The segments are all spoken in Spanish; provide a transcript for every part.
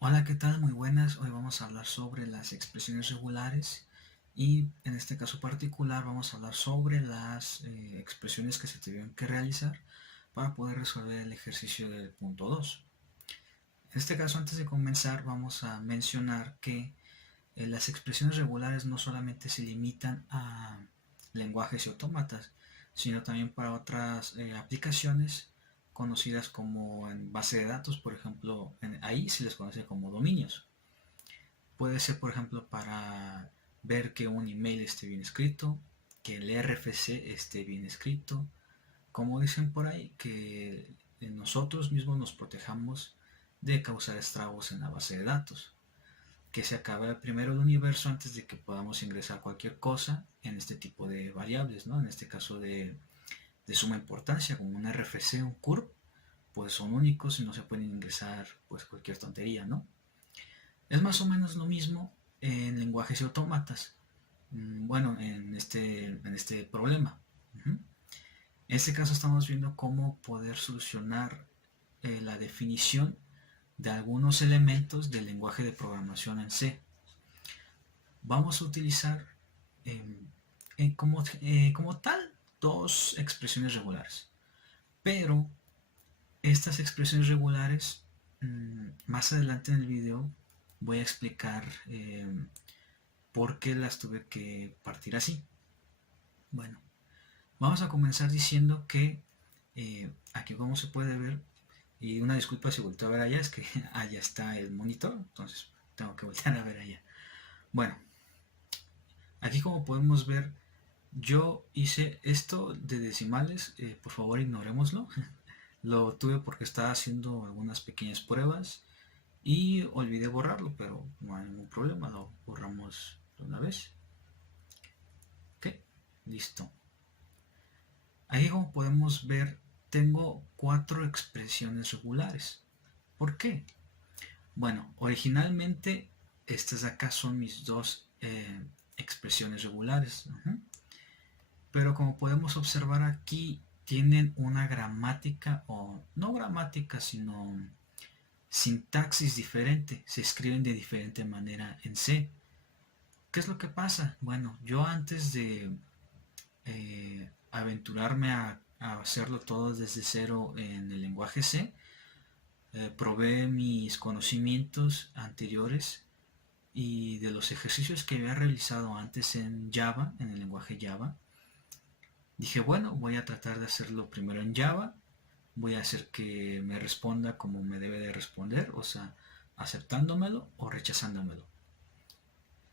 Hola, ¿qué tal? Muy buenas. Hoy vamos a hablar sobre las expresiones regulares y en este caso particular vamos a hablar sobre las expresiones que se tuvieron que realizar para poder resolver el ejercicio del punto 2. En este caso, antes de comenzar, vamos a mencionar que las expresiones regulares no solamente se limitan a lenguajes y autómatas, sino también para otras aplicaciones conocidas como en base de datos, por ejemplo, ahí se les conoce como dominios. Puede ser, por ejemplo, para ver que un email esté bien escrito, que el RFC esté bien escrito, como dicen por ahí, que nosotros mismos nos protejamos de causar estragos en la base de datos, que se acabe primero el universo antes de que podamos ingresar cualquier cosa en este tipo de variables, ¿no? En este caso de suma importancia, como un RFC, un CURV, pues son únicos y no se pueden ingresar pues cualquier tontería, ¿no? Es más o menos lo mismo en lenguajes y autómatas. Bueno, en este problema. En este caso estamos viendo cómo poder solucionar la definición de algunos elementos del lenguaje de programación en C. Vamos a utilizar como tal dos expresiones regulares. Pero estas expresiones regulares, más adelante en el video voy a explicar por qué las tuve que partir así. Bueno, vamos a comenzar diciendo que aquí como se puede ver, y una disculpa si volteo a ver allá, es que allá está el monitor, entonces tengo que voltear a ver allá. Bueno, aquí como podemos ver, yo hice esto de decimales, por favor ignorémoslo. Lo tuve porque estaba haciendo algunas pequeñas pruebas y olvidé borrarlo, pero no hay ningún problema, lo borramos de una vez. Ok, listo. Ahí como podemos ver, tengo cuatro expresiones regulares. ¿Por qué? Bueno, originalmente estas de acá son mis dos expresiones regulares. Pero como podemos observar aquí, tienen una gramática, o no gramática, sino sintaxis diferente. Se escriben de diferente manera en C. ¿Qué es lo que pasa? Bueno, yo antes de aventurarme a hacerlo todo desde cero en el lenguaje C, probé mis conocimientos anteriores y de los ejercicios que había realizado antes en Java, en el lenguaje Java, dije, bueno, voy a tratar de hacerlo primero en Java, voy a hacer que me responda como me debe de responder, o sea, aceptándomelo o rechazándomelo.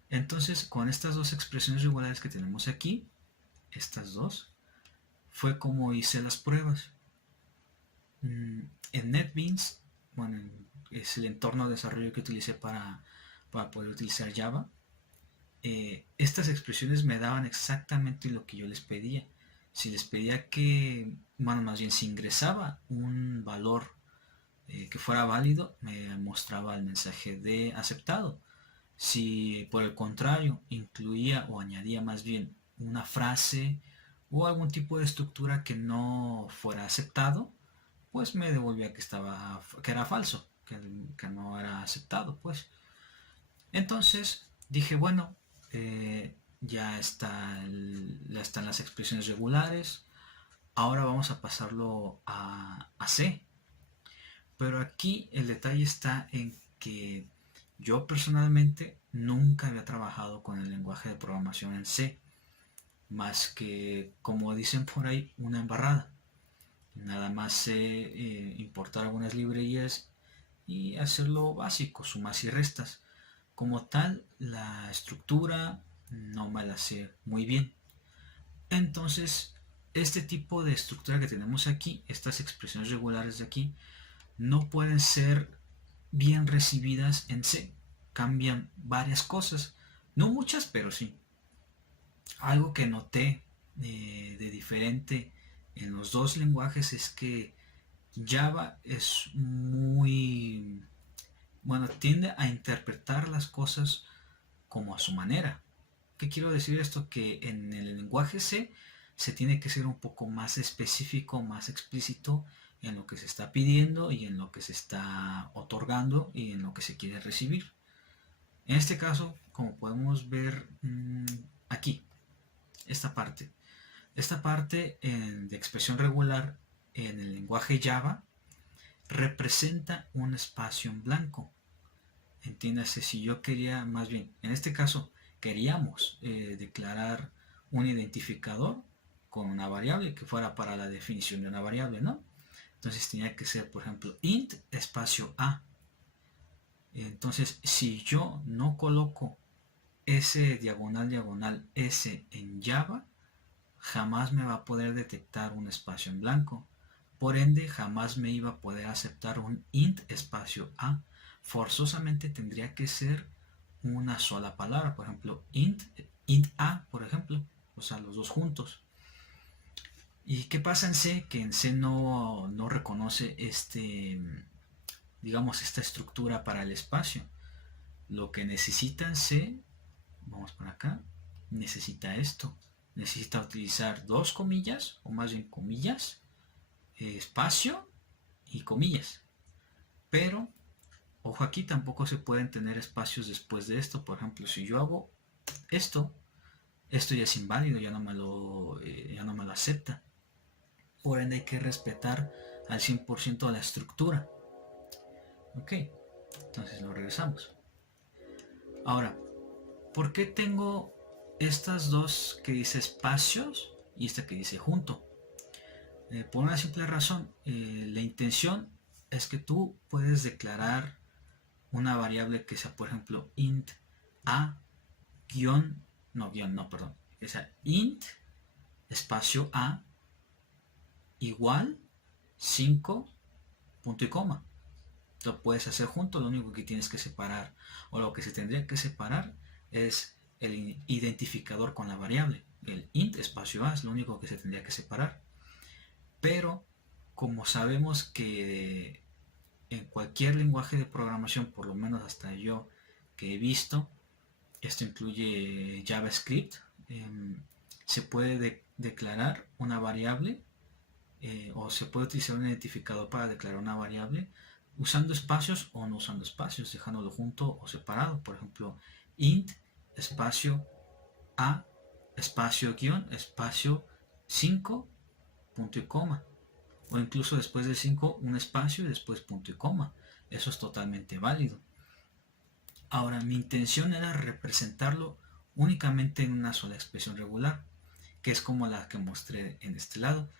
Entonces, con estas dos expresiones regulares que tenemos aquí, estas dos, fue como hice las pruebas. En NetBeans, bueno, es el entorno de desarrollo que utilicé para poder utilizar Java, estas expresiones me daban exactamente lo que yo les pedía. Si les pedía que, bueno, más bien si ingresaba un valor que fuera válido, me mostraba el mensaje de aceptado. Si por el contrario incluía o añadía más bien una frase o algún tipo de estructura que no fuera aceptado, pues me devolvía que era falso, que no era aceptado, pues. Entonces dije, bueno, ya están las expresiones regulares, ahora vamos a pasarlo a C. Pero aquí el detalle está en que yo personalmente nunca había trabajado con el lenguaje de programación en C, más que, como dicen por ahí, una embarrada. Nada más sé importar algunas librerías y hacer lo básico, sumas y restas. Como tal, la estructura no me la sé muy bien. Entonces, este tipo de estructura que tenemos aquí, estas expresiones regulares de aquí, no pueden ser bien recibidas en C. Cambian varias cosas. No muchas, pero sí. Algo que noté de diferente en los dos lenguajes es que Java es muy... Bueno, tiende a interpretar las cosas como a su manera. ¿Qué quiero decir esto? Que en el lenguaje C se tiene que ser un poco más específico, más explícito en lo que se está pidiendo y en lo que se está otorgando y en lo que se quiere recibir. En este caso, como podemos ver aquí, esta parte de expresión regular en el lenguaje Java representa un espacio en blanco. Entiéndase, si yo quería, más bien, en este caso, queríamos declarar un identificador con una variable que fuera para la definición de una variable, ¿no? Entonces tenía que ser, por ejemplo, int espacio a. Entonces, si yo no coloco ese diagonal s en Java, jamás me va a poder detectar un espacio en blanco. Por ende, jamás me iba a poder aceptar un int espacio a. Forzosamente tendría que ser una sola palabra, por ejemplo, int a, por ejemplo, o sea, los dos juntos. ¿Y qué pasa en C? Que en C no reconoce digamos, esta estructura para el espacio. Lo que necesita en C, vamos por acá, necesita esto. Necesita utilizar dos comillas, o más bien comillas, espacio y comillas. Pero, ojo, aquí tampoco se pueden tener espacios después de esto. Por ejemplo, si yo hago esto ya es inválido, ya no me lo acepta. Por ende hay que respetar al 100% la estructura. Ok, entonces lo regresamos. Ahora, ¿por qué tengo estas dos que dice espacios y esta que dice junto? Por una simple razón, la intención es que tú puedes declarar una variable que sea, por ejemplo, int a o sea, int espacio a igual 5 punto y coma. Lo puedes hacer junto, lo único que tienes que separar o lo que se tendría que separar es el identificador con la variable. El int espacio a es lo único que se tendría que separar. Pero como sabemos que en cualquier lenguaje de programación, por lo menos hasta yo que he visto, esto incluye JavaScript, se puede declarar una variable o se puede utilizar un identificador para declarar una variable usando espacios o no usando espacios, dejándolo junto o separado. Por ejemplo, int espacio a espacio guión espacio 5 punto y coma, o incluso después de 5 un espacio y después punto y coma. Eso es totalmente válido. Ahora, mi intención era representarlo únicamente en una sola expresión regular, que es como la que mostré en este lado.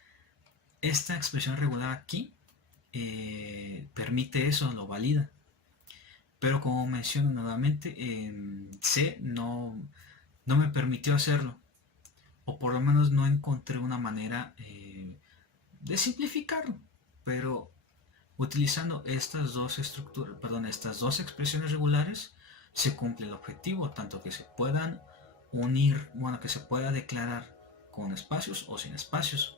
Esta expresión regular aquí permite eso, lo valida. Pero como menciono nuevamente, en C no me permitió hacerlo. O por lo menos no encontré una manera de simplificarlo. Pero utilizando estas dos estructuras, estas dos expresiones regulares, se cumple el objetivo, tanto que se puedan unir, bueno, que se pueda declarar con espacios o sin espacios.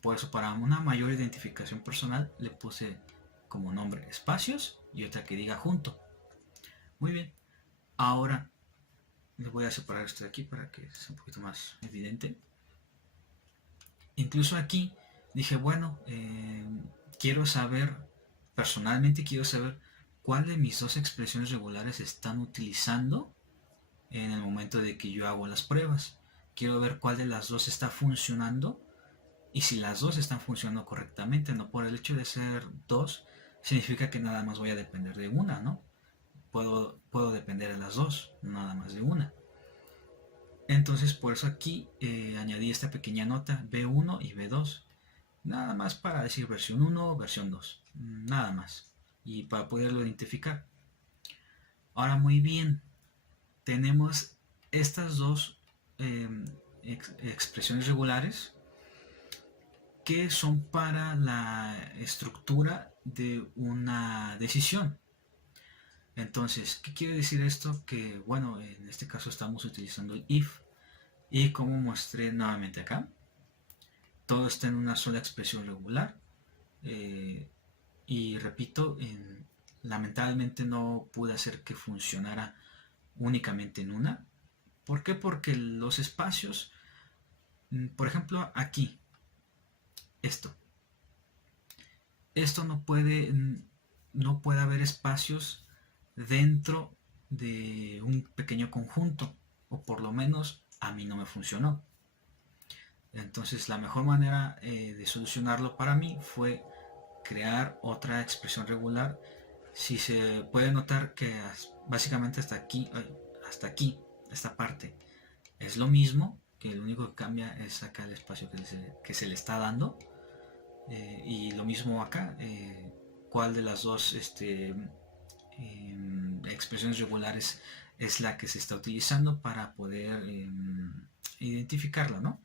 Por eso, para una mayor identificación personal, le puse como nombre espacios y otra que diga junto. Muy bien. Ahora les voy a separar esto de aquí para que sea un poquito más evidente. Incluso aquí dije, bueno, personalmente quiero saber cuál de mis dos expresiones regulares están utilizando en el momento de que yo hago las pruebas. Quiero ver cuál de las dos está funcionando y si las dos están funcionando correctamente. No por el hecho de ser dos significa que nada más voy a depender de una, ¿no? Puedo depender de las dos, nada más de una. Entonces por eso aquí añadí esta pequeña nota B1 y B2. Nada más para decir versión 1, versión 2. Nada más. Y para poderlo identificar. Ahora muy bien. Tenemos estas dos expresiones regulares que son para la estructura de una decisión. Entonces, ¿qué quiere decir esto? Que, bueno, en este caso estamos utilizando el if. Y como mostré nuevamente acá, todo está en una sola expresión regular. Y repito, lamentablemente no pude hacer que funcionara únicamente en una. ¿Por qué? Porque los espacios, por ejemplo, aquí, esto. esto no puede haber espacios dentro de un pequeño conjunto, o por lo menos a mí no me funcionó. Entonces la mejor manera de solucionarlo para mí fue crear otra expresión regular. Si se puede notar que básicamente hasta aquí, esta parte, es lo mismo, que lo único que cambia es acá el espacio que se le está dando. Y lo mismo acá, cuál de las dos expresiones regulares es la que se está utilizando para poder identificarla, ¿no?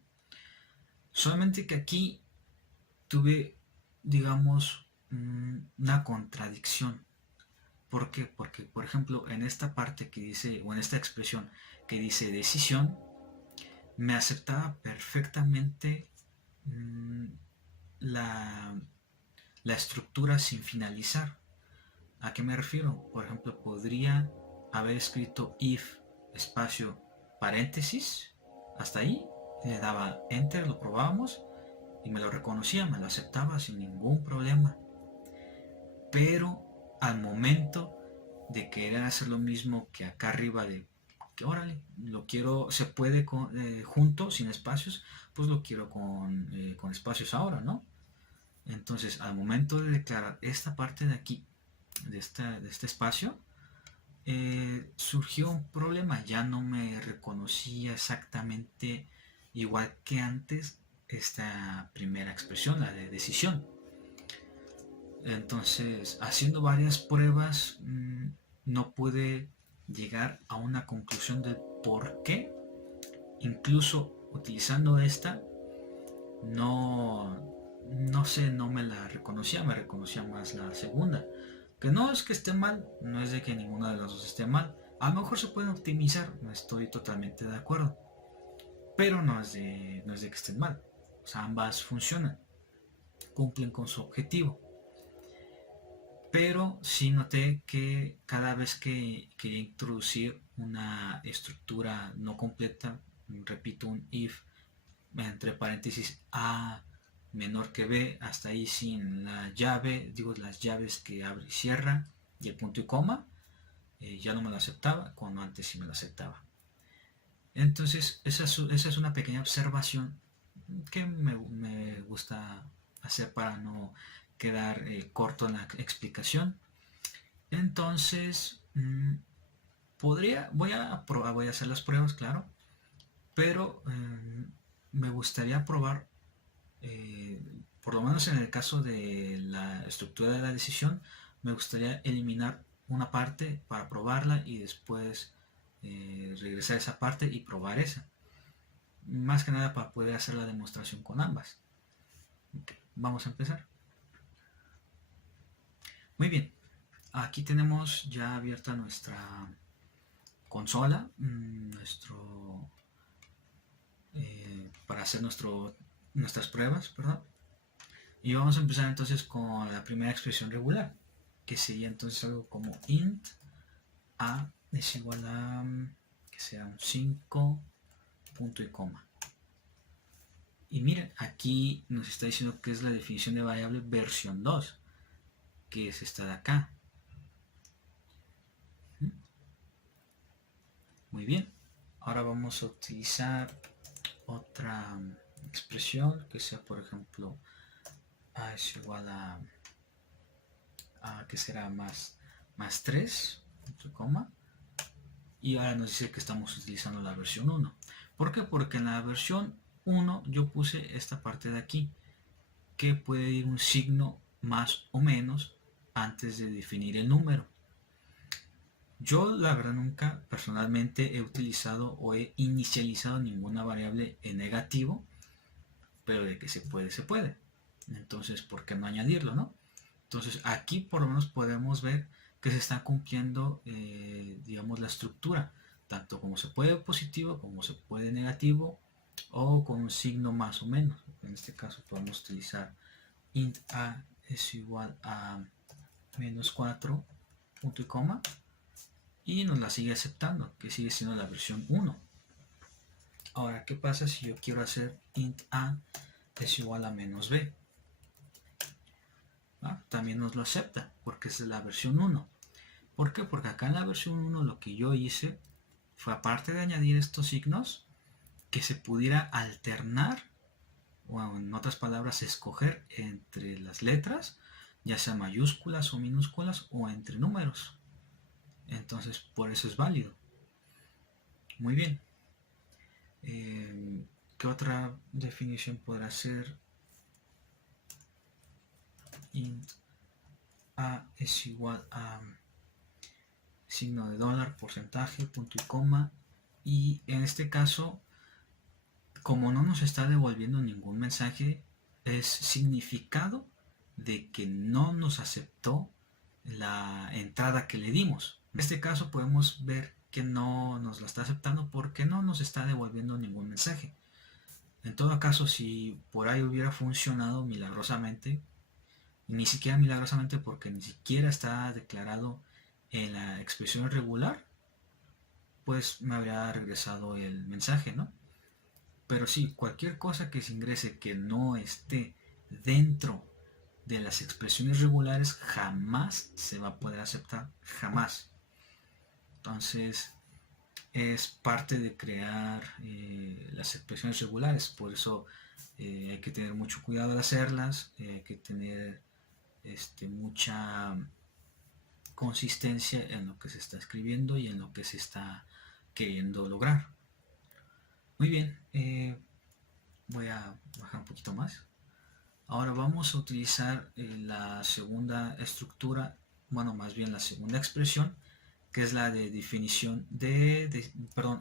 Solamente que aquí tuve, digamos, una contradicción. ¿Por qué? Porque, por ejemplo, en esta parte que dice, o en esta expresión que dice decisión, me aceptaba perfectamente mmm, la, la estructura sin finalizar. ¿A qué me refiero? Por ejemplo, podría haber escrito if espacio paréntesis hasta ahí, le daba enter, lo probábamos y me lo reconocía, me lo aceptaba sin ningún problema. Pero al momento de querer hacer lo mismo que acá arriba de que órale, lo quiero, se puede junto, sin espacios, pues lo quiero con espacios ahora, ¿no? Entonces, al momento de declarar esta parte de aquí, de este espacio, surgió un problema. Ya no me reconocía exactamente igual que antes esta primera expresión, la de decisión. Entonces, haciendo varias pruebas, no pude llegar a una conclusión de por qué. Incluso utilizando esta, no sé, no me la reconocía, me reconocía más la segunda. Que no es que esté mal, no es de que ninguna de las dos esté mal. A lo mejor se pueden optimizar, no estoy totalmente de acuerdo. Pero no es de que estén mal. O sea, ambas funcionan, cumplen con su objetivo. Pero sí noté que cada vez que quería introducir una estructura no completa, repito, un if entre paréntesis a menor que b, hasta ahí sin la llave, digo las llaves que abre y cierra y el punto y coma, ya no me lo aceptaba, cuando antes sí me lo aceptaba. Entonces esa es una pequeña observación que me gusta hacer para no quedar corto en la explicación. Entonces voy a hacer las pruebas, claro, pero me gustaría probar, por lo menos en el caso de la estructura de la decisión, me gustaría eliminar una parte para probarla y después regresar a esa parte y probar esa. Más que nada para poder hacer la demostración con ambas. Okay, vamos a empezar. Muy bien, aquí tenemos ya abierta nuestra consola, para hacer nuestras pruebas, perdón. Y vamos a empezar entonces con la primera expresión regular, que sería entonces algo como int a es igual a, que sea un 5, punto y coma. Y miren, aquí nos está diciendo que es la definición de variable versión 2, que es esta de acá. Muy bien, ahora vamos a utilizar otra expresión que sea, por ejemplo, a es igual a que será más 3, punto coma. Y ahora nos dice que estamos utilizando la versión 1. ¿Por qué? Porque en la versión 1 yo puse esta parte de aquí, que puede ir un signo más o menos antes de definir el número. Yo la verdad nunca personalmente he utilizado o he inicializado ninguna variable en negativo, pero de que se puede, se puede. Entonces, ¿por qué no añadirlo, no? Entonces, aquí por lo menos podemos ver que se está cumpliendo, digamos, la estructura, tanto como se puede positivo, como se puede negativo, o con un signo más o menos. En este caso podemos utilizar int a es igual a menos 4, punto y coma, y nos la sigue aceptando, que sigue siendo la versión 1. Ahora, ¿qué pasa si yo quiero hacer int a es igual a menos b? ¿va? También nos lo acepta porque es de la versión 1. ¿Por qué? Porque acá en la versión 1 lo que yo hice fue, aparte de añadir estos signos, que se pudiera alternar, o en otras palabras, escoger entre las letras, ya sea mayúsculas o minúsculas, o entre números. Entonces, por eso es válido. Muy bien. ¿Qué otra definición podrá ser? Int a es igual a signo de dólar, porcentaje, punto y coma. Y en este caso, como no nos está devolviendo ningún mensaje, es significado de que no nos aceptó la entrada que le dimos. En este caso podemos ver que no nos la está aceptando porque no nos está devolviendo ningún mensaje. En todo caso, si por ahí hubiera funcionado milagrosamente, ni siquiera milagrosamente porque ni siquiera está declarado en la expresión regular, pues me habría regresado el mensaje, ¿no? Pero sí, cualquier cosa que se ingrese que no esté dentro de las expresiones regulares jamás se va a poder aceptar, jamás. Entonces es parte de crear las expresiones regulares, por eso hay que tener mucho cuidado al hacerlas, hay que tener mucha consistencia en lo que se está escribiendo y en lo que se está queriendo lograr. Muy bien, voy a bajar un poquito más. Ahora vamos a utilizar la segunda estructura, bueno, más bien la segunda expresión, que es la de definición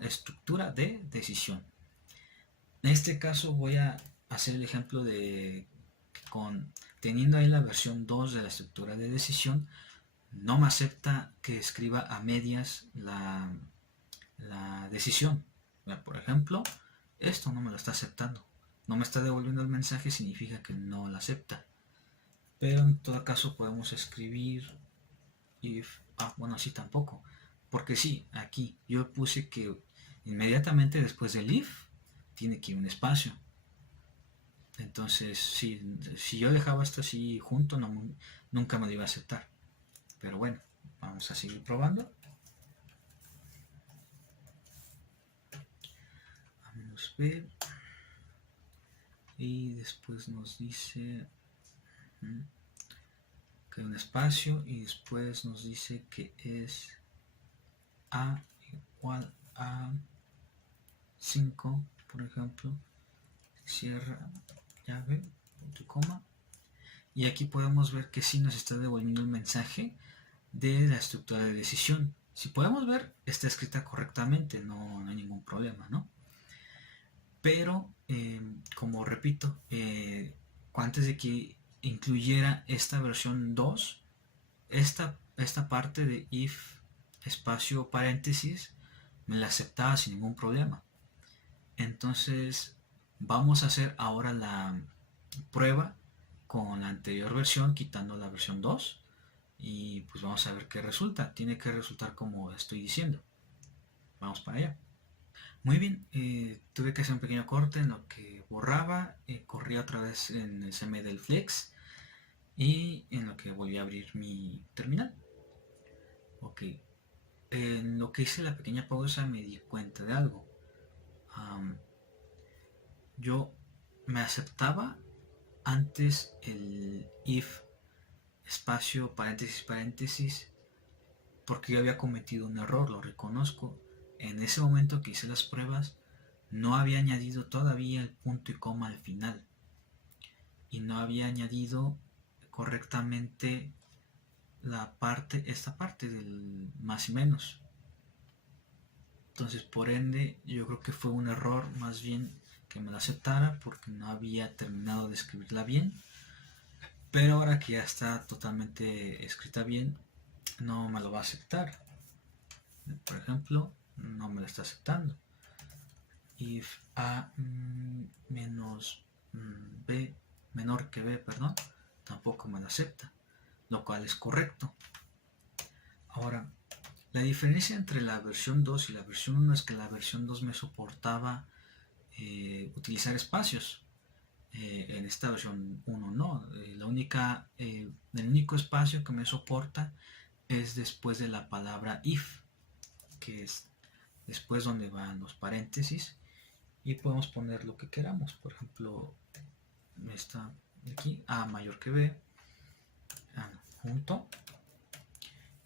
estructura de decisión. En este caso voy a hacer el ejemplo de teniendo ahí la versión 2 de la estructura de decisión, no me acepta que escriba a medias la decisión. Por ejemplo, esto no me lo está aceptando. No me está devolviendo el mensaje, significa que no lo acepta. Pero en todo caso podemos escribir if, bueno, así tampoco. Porque sí, aquí yo puse que inmediatamente después del if tiene que ir un espacio. Entonces, si yo dejaba esto así junto, nunca me lo iba a aceptar. Pero bueno, vamos a seguir probando. Vamos a ver. Y después nos dice que hay un espacio y después nos dice que es a igual a 5, por ejemplo, cierra llave, punto y coma, y aquí podemos ver que sí nos está devolviendo el mensaje de la estructura de decisión. Si podemos ver, está escrita correctamente, no hay ningún problema, ¿no? Pero, como repito, antes de que incluyera esta versión 2, esta parte de if espacio paréntesis me la aceptaba sin ningún problema. Entonces vamos a hacer ahora la prueba con la anterior versión, quitando la versión 2, y pues vamos a ver qué resulta. Tiene que resultar como estoy diciendo. Vamos para allá. Muy bien, tuve que hacer un pequeño corte en lo que borraba, corría otra vez en el CM del Flex y en lo que volví a abrir mi terminal. Ok, en lo que hice la pequeña pausa me di cuenta de algo. Yo me aceptaba antes el if espacio paréntesis paréntesis porque yo había cometido un error, lo reconozco. En ese momento que hice las pruebas no había añadido todavía el punto y coma al final y no había añadido correctamente esta parte del más y menos. Entonces, por ende, yo creo que fue un error más bien que me la aceptara porque no había terminado de escribirla bien. Pero ahora que ya está totalmente escrita bien, no me lo va a aceptar. Por ejemplo, no me lo está aceptando. If a menos b menor que b, perdón, tampoco me lo acepta, lo cual es correcto. Ahora, la diferencia entre la versión 2 y la versión 1 es que la versión 2 me soportaba utilizar espacios. En esta versión 1 no. El único espacio que me soporta es después de la palabra if, que es después donde van los paréntesis, y podemos poner lo que queramos. Por ejemplo, esta de aquí, a mayor que b, junto,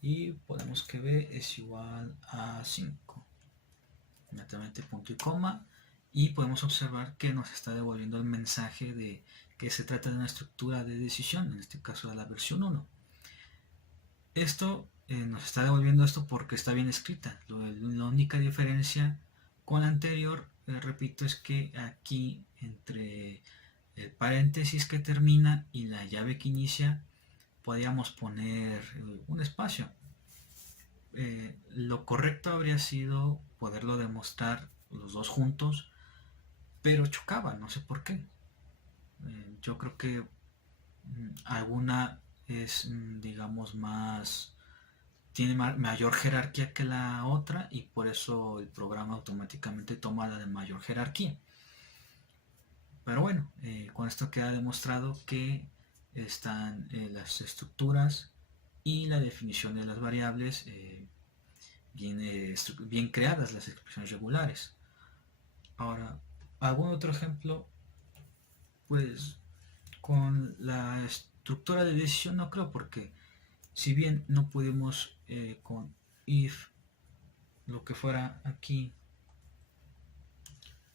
y ponemos que b es igual a 5. Inmediatamente punto y coma, y podemos observar que nos está devolviendo el mensaje de que se trata de una estructura de decisión, en este caso de la versión 1. Esto nos está devolviendo esto porque está bien escrita. La única diferencia con la anterior, repito, es que aquí entre el paréntesis que termina y la llave que inicia podríamos poner un espacio. Lo correcto habría sido poderlo demostrar los dos juntos, pero chocaba, no sé por qué. Yo creo que alguna es, digamos, tiene mayor jerarquía que la otra, y por eso el programa automáticamente toma la de mayor jerarquía. Pero bueno, con esto queda demostrado que están las estructuras y la definición de las variables bien creadas, las expresiones regulares. Ahora, algún otro ejemplo, pues con la estructura de decisión no creo, porque si bien no pudimos con if, lo que fuera aquí,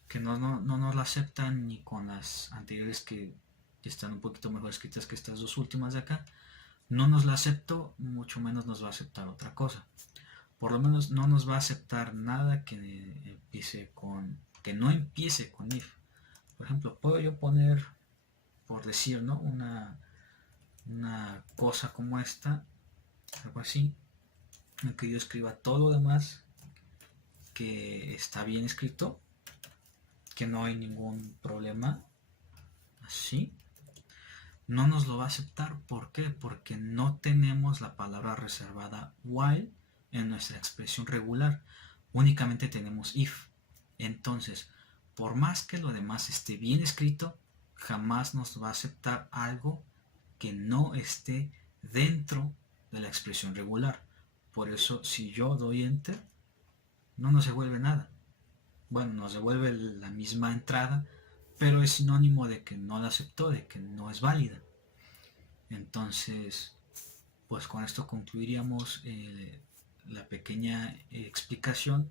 que no nos la aceptan, ni con las anteriores que están un poquito mejor escritas que estas dos últimas de acá, no nos la aceptó, mucho menos nos va a aceptar otra cosa. Por lo menos no nos va a aceptar nada que no empiece con if. Por ejemplo, puedo yo poner, por decir, ¿no? Una cosa como esta, algo así, en que yo escriba todo lo demás que está bien escrito, que no hay ningún problema, así. No nos lo va a aceptar. ¿Por qué? Porque no tenemos la palabra reservada while en nuestra expresión regular. Únicamente tenemos if. Entonces, por más que lo demás esté bien escrito, jamás nos va a aceptar algo que no esté dentro de la expresión regular. Por eso, si yo doy enter, no nos devuelve nada. Bueno, nos devuelve la misma entrada, pero es sinónimo de que no la aceptó, de que no es válida. Entonces, pues con esto concluiríamos la pequeña explicación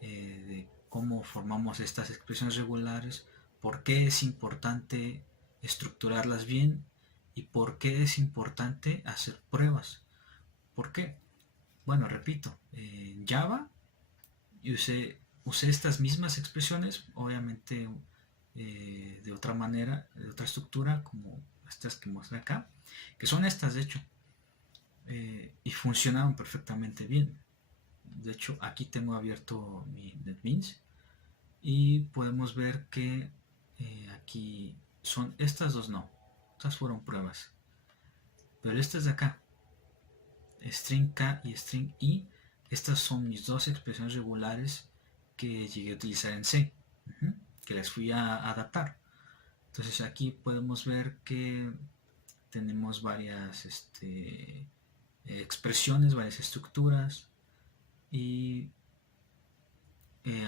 de cómo formamos estas expresiones regulares, por qué es importante estructurarlas bien y por qué es importante hacer pruebas. ¿Por qué? Bueno, repito, en Java usé estas mismas expresiones, obviamente de otra manera, de otra estructura, como estas que muestra acá, que son estas de hecho, y funcionaron perfectamente bien. De hecho, aquí tengo abierto mi NetBeans y podemos ver que aquí son estas dos, no, estas fueron pruebas, pero estas de acá, string k y string i, estas son mis dos expresiones regulares que llegué a utilizar en C, que les fui a adaptar. Entonces aquí podemos ver que tenemos varias expresiones, varias estructuras, y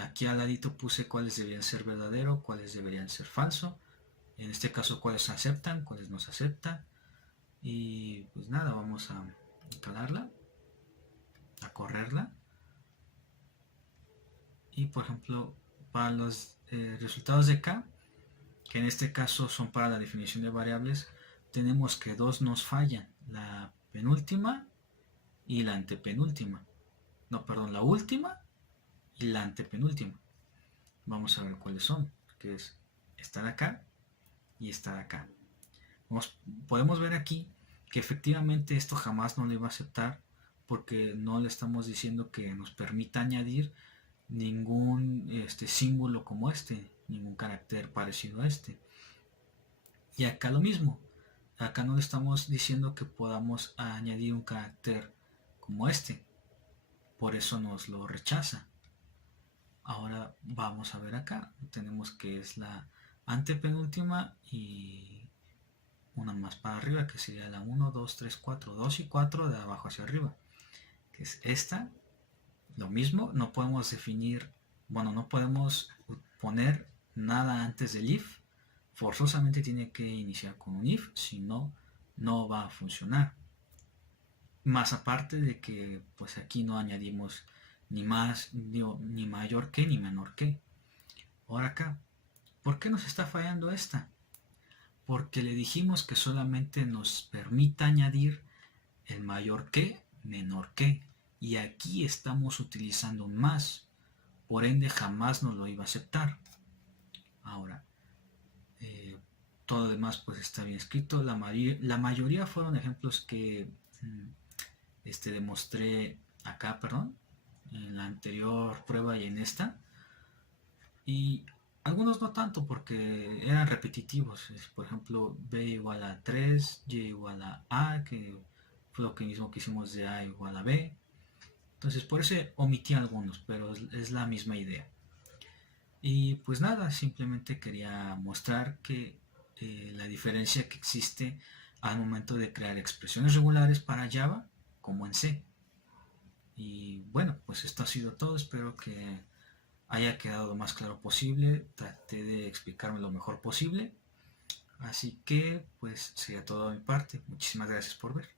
aquí al ladito puse cuáles deberían ser verdadero, cuáles deberían ser falso, en este caso cuáles aceptan, cuáles no se aceptan, y pues nada, vamos a calarla, a correrla, y por ejemplo para los resultados de K, que en este caso son para la definición de variables, tenemos que dos nos fallan, la penúltima y la antepenúltima. No, perdón, la última y la antepenúltima. Vamos a ver cuáles son, que es esta de acá y esta de acá. Podemos ver aquí que efectivamente esto jamás no le va a aceptar, porque no le estamos diciendo que nos permita añadir ningún símbolo como este, ningún carácter parecido a este. Y acá lo mismo, acá no le estamos diciendo que podamos añadir un carácter como este, por eso nos lo rechaza. Ahora vamos a ver acá, tenemos que es la antepenúltima y una más para arriba, que sería la 1, 2, 3, 4, 2 y 4 de abajo hacia arriba, que es esta. Lo mismo, no podemos definir, bueno, no podemos poner nada antes del if, forzosamente tiene que iniciar con un if, si no, no va a funcionar. Más aparte de que pues aquí no añadimos ni más, ni mayor que ni menor que. Ahora acá, ¿por qué nos está fallando esta? Porque le dijimos que solamente nos permita añadir el mayor que, menor que. Y aquí estamos utilizando un más. Por ende jamás nos lo iba a aceptar. Ahora, todo lo demás pues está bien escrito. La mayoría fueron ejemplos que demostré acá, perdón, en la anterior prueba y en esta. Y algunos no tanto porque eran repetitivos. Por ejemplo, b igual a 3, y igual a, que fue lo que mismo que hicimos de a igual a b. Entonces por eso omití algunos, pero es la misma idea. Y pues nada, simplemente quería mostrar que la diferencia que existe al momento de crear expresiones regulares para Java como en C. Y bueno, pues esto ha sido todo. Espero que haya quedado lo más claro posible. Traté de explicarme lo mejor posible. Así que pues sería todo de mi parte. Muchísimas gracias por ver.